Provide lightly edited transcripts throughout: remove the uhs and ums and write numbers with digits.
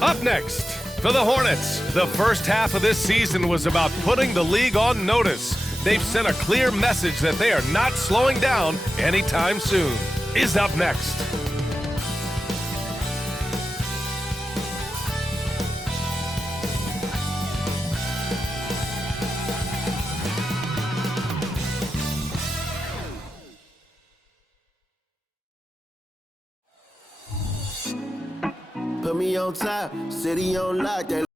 Up next, for the Hornets, the first half of this season was about putting the league on notice. They've sent a clear message that they are not slowing down anytime soon. Is up next. Put me on top, city on lock. That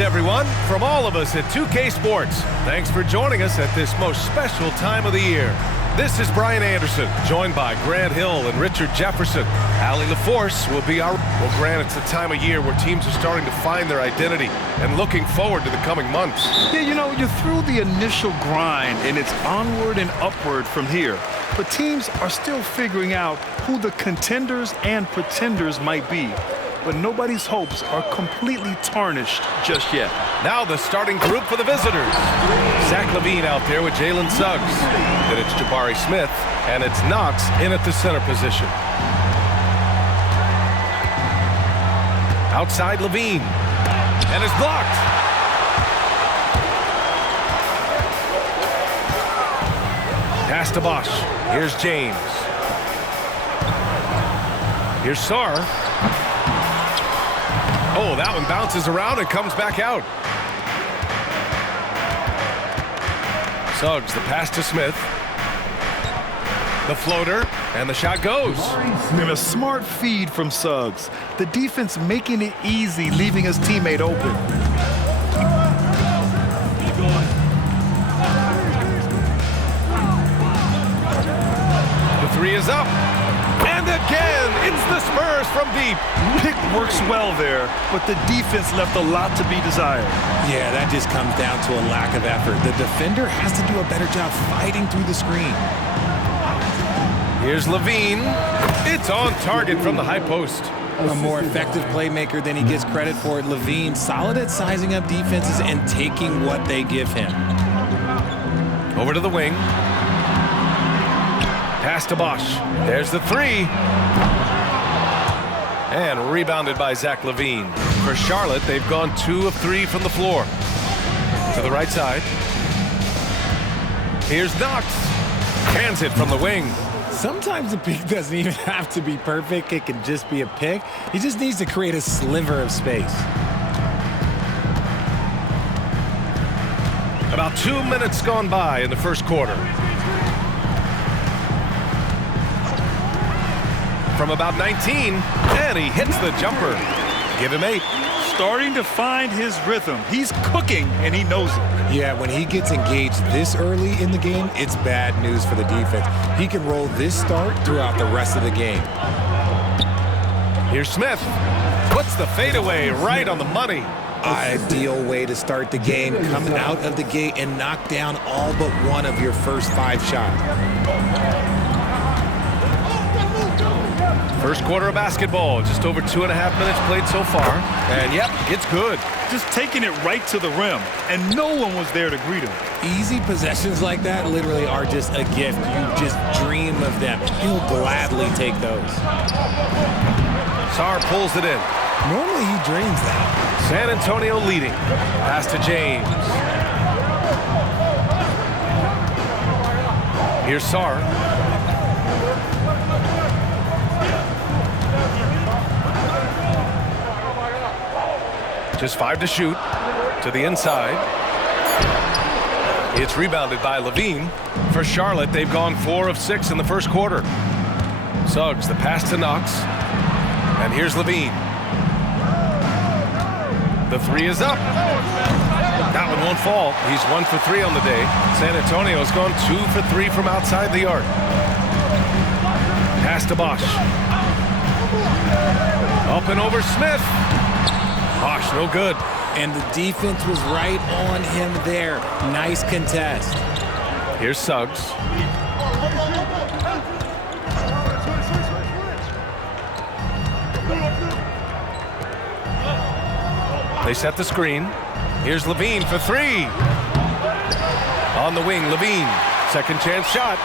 everyone, from all of us at 2K Sports, thanks for joining us at this most special time of the year. This is Brian Anderson, joined by Grant Hill and Richard Jefferson. Allie LaForce will be our... Well, Grant, it's the time of year where teams are starting to find their identity and looking forward to the coming months. Yeah, you know, you're through the initial grind, and it's onward and upward from here. But teams are still figuring out who the contenders and pretenders might be. But nobody's hopes are completely tarnished just yet. Now the starting group for the visitors. Zach LaVine out there with Jalen Suggs. Then it's Jabari Smith, and it's Knox in at the center position. Outside LaVine, and it's blocked. Pass to Bosch. Here's James. Here's Sarr. Oh, that one bounces around and comes back out. Suggs, the pass to Smith. The floater, and the shot goes. And a smart feed from Suggs. The defense making it easy, leaving his teammate open. The three is up. And again, it's the Spurs from deep. Pick works well there, but the defense left a lot to be desired. Yeah, that just comes down to a lack of effort. The defender has to do a better job fighting through the screen. Here's LaVine. It's on target from the high post. A more effective playmaker than he gets credit for. LaVine, solid at sizing up defenses and taking what they give him. Over to the wing. Pass to Bosch. There's the three. And rebounded by Zach LaVine. For Charlotte, they've gone 2 of 3 from the floor. To the right side. Here's Knox. Hands it from the wing. Sometimes the pick doesn't even have to be perfect. It can just be a pick. He just needs to create a sliver of space. About 2 minutes gone by in the first quarter. From about 19, and he hits the jumper. Give him 8. Starting to find his rhythm. He's cooking, and he knows it. Yeah, when he gets engaged this early in the game, it's bad news for the defense. He can roll this start throughout the rest of the game. Here's Smith. Puts the fadeaway right on the money. Ideal way to start the game. Come out of the gate and knock down all but one of your first 5 shots. First quarter of basketball, just over 2.5 minutes played so far. And yep, it's good. Just taking it right to the rim, and no one was there to greet him. Easy possessions like that literally are just a gift. You just dream of them. You'll gladly take those. Sarr pulls it in. Normally he drains that. San Antonio leading. Pass to James. Here's Sarr. Just 5 to shoot. To the inside. It's rebounded by LaVine. For Charlotte, they've gone 4 of 6 in the first quarter. Suggs, the pass to Knox. And here's LaVine. The three is up. That one won't fall. He's 1 for 3 on the day. San Antonio's gone 2 for 3 from outside the arc. Pass to Bosch. Up and over Smith. Bosch, no good. And the defense was right on him there. Nice contest. Here's Suggs. They set the screen. Here's Levine for three. On the wing, Levine. Second chance shot.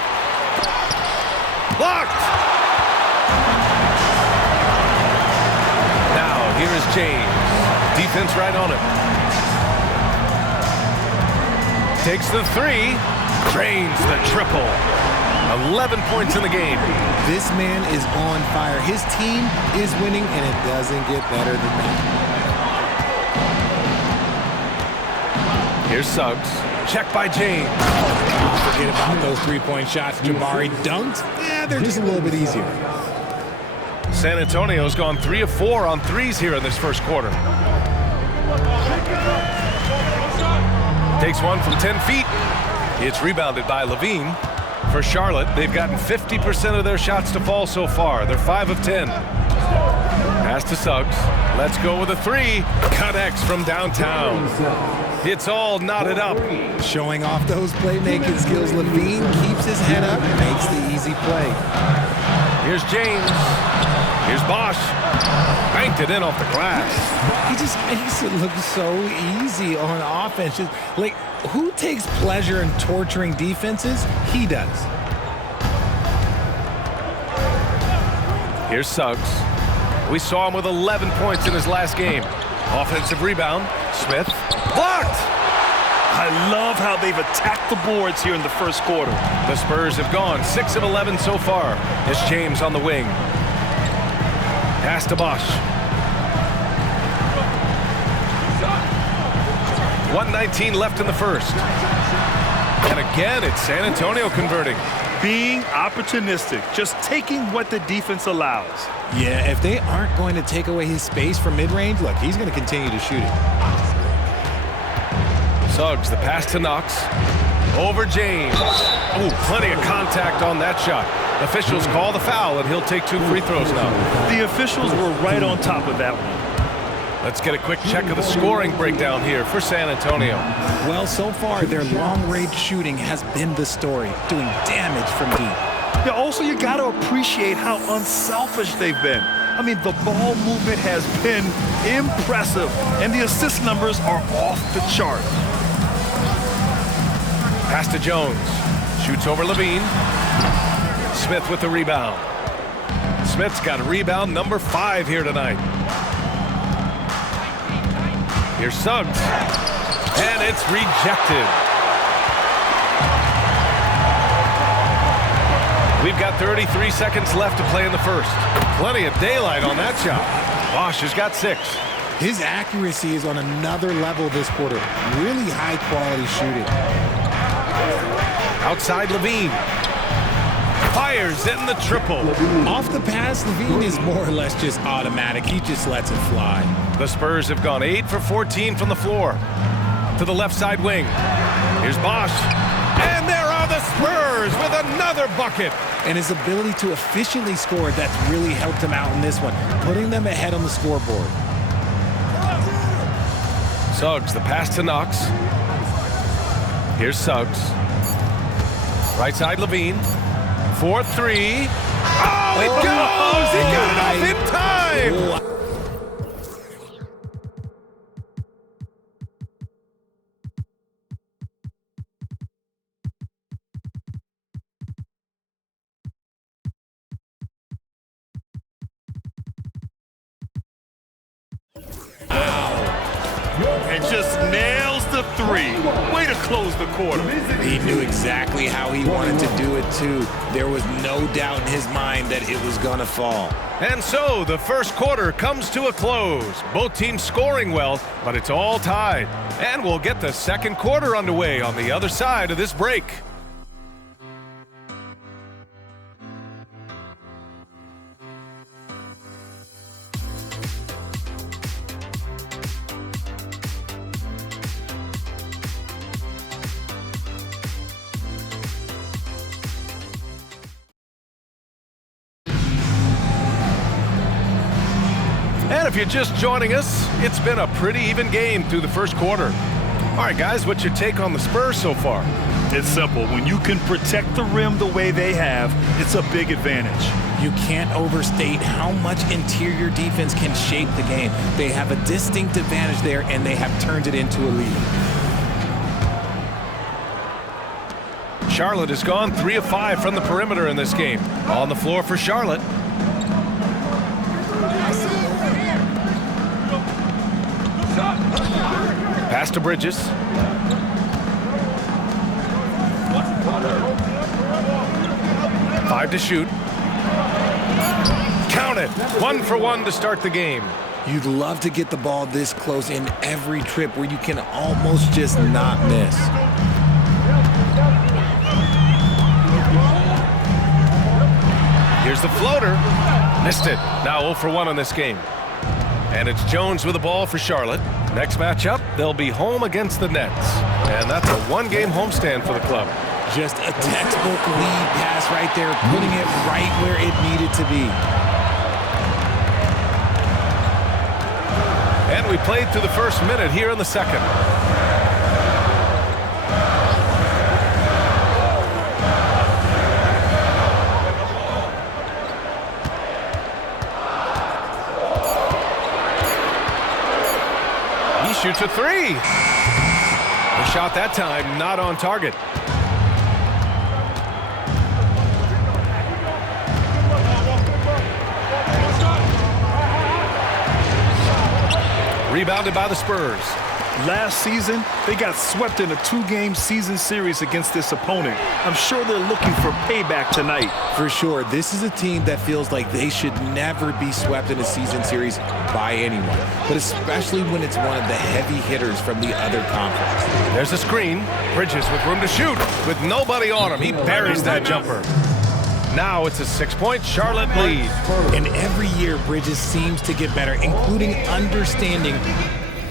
Blocked! Now, here is James. Defense right on him. Takes the three. Drains the triple. 11 points in the game. This man is on fire. His team is winning, and it doesn't get better than that. Here's Suggs. Check by James. Forget about those three-point shots Jabari dunked. Yeah, they're just a little bit easier. San Antonio's gone 3 of 4 on threes here in this first quarter. Takes one from 10 feet. It's rebounded by Levine. For Charlotte, they've gotten 50% of their shots to fall so far. They're 5 of 10. Pass to Suggs. Let's go with a three. Connects from downtown. It's all knotted up. Showing off those playmaking skills, Levine keeps his head up, makes the easy play. Here's James. Here's Bosch. Banked it in off the glass. He just makes it look so easy on offense. Just, like, who takes pleasure in torturing defenses? He does. Here's Suggs. We saw him with 11 points in his last game. Offensive rebound. Smith. Blocked! I love how they've attacked the boards here in the first quarter. The Spurs have gone 6 of 11 so far. It's James on the wing. Pass to Bosch. 1:19 left in the first. And again, it's San Antonio converting. Being opportunistic, just taking what the defense allows. Yeah, if they aren't going to take away his space from mid-range, look, he's going to continue to shoot it. Suggs, the pass to Knox. Over James. Ooh, plenty of contact on that shot. Officials call the foul, and he'll take 2 free throws now. The officials were right on top of that one. Let's get a quick check of the scoring breakdown here for San Antonio. Well, so far, their long-range shooting has been the story, doing damage from deep. Yeah, also, you got to appreciate how unselfish they've been. I mean, the ball movement has been impressive, and the assist numbers are off the chart. Pass to Jones. Shoots over Levine. Smith with the rebound. Smith's got rebound number 5 here tonight. Here's Suggs. And it's rejected. We've got 33 seconds left to play in the first. Plenty of daylight on that shot. Bosch has got 6. His accuracy is on another level this quarter. Really high-quality shooting. Outside Levine. Fires in the triple. Off the pass, Levine is more or less just automatic. He just lets it fly. The Spurs have gone 8 for 14 from the floor. To the left side wing. Here's Bosch. And there are the Spurs with another bucket. And his ability to efficiently score, that's really helped him out in this one, putting them ahead on the scoreboard. Suggs, the pass to Knox. Here's Suggs. Right side Levine. 4-3. Oh, it goes! He got it off in time! And just nails the 3. Way to close the quarter. He knew exactly how he wanted to do it, too. There was no doubt in his mind that it was going to fall. And so the first quarter comes to a close. Both teams scoring well, but it's all tied. And we'll get the second quarter underway on the other side of this break. if you're just joining us, it's been a pretty even game through the first quarter. All right, guys, what's your take on the Spurs so far? It's simple. When you can protect the rim the way they have, it's a big advantage. You can't overstate how much interior defense can shape the game. They have a distinct advantage there, and they have turned it into a lead. Charlotte has gone 3 of 5 from the perimeter in this game. On the floor for Charlotte. Pass to Bridges. Five to shoot. Count it. 1 for 1 to start the game. You'd love to get the ball this close in every trip where you can almost just not miss. Here's the floater. Missed it. Now 0 for 1 on this game. And it's Jones with the ball for Charlotte. Next matchup, they'll be home against the Nets. And that's a 1-game homestand for the club. Just a textbook lead pass right there, putting it right where it needed to be. And we played through the first minute here in the second. He shoots a 3. The shot that time not on target. Rebounded by the Spurs. Last season, they got swept in a 2-game season series against this opponent. I'm sure they're looking for payback tonight. For sure, this is a team that feels like they should never be swept in a season series by anyone, but especially when it's one of the heavy hitters from the other conference. There's a screen. Bridges with room to shoot. With nobody on him, he buries that jumper. Now it's a 6-point Charlotte lead. And every year, Bridges seems to get better, including understanding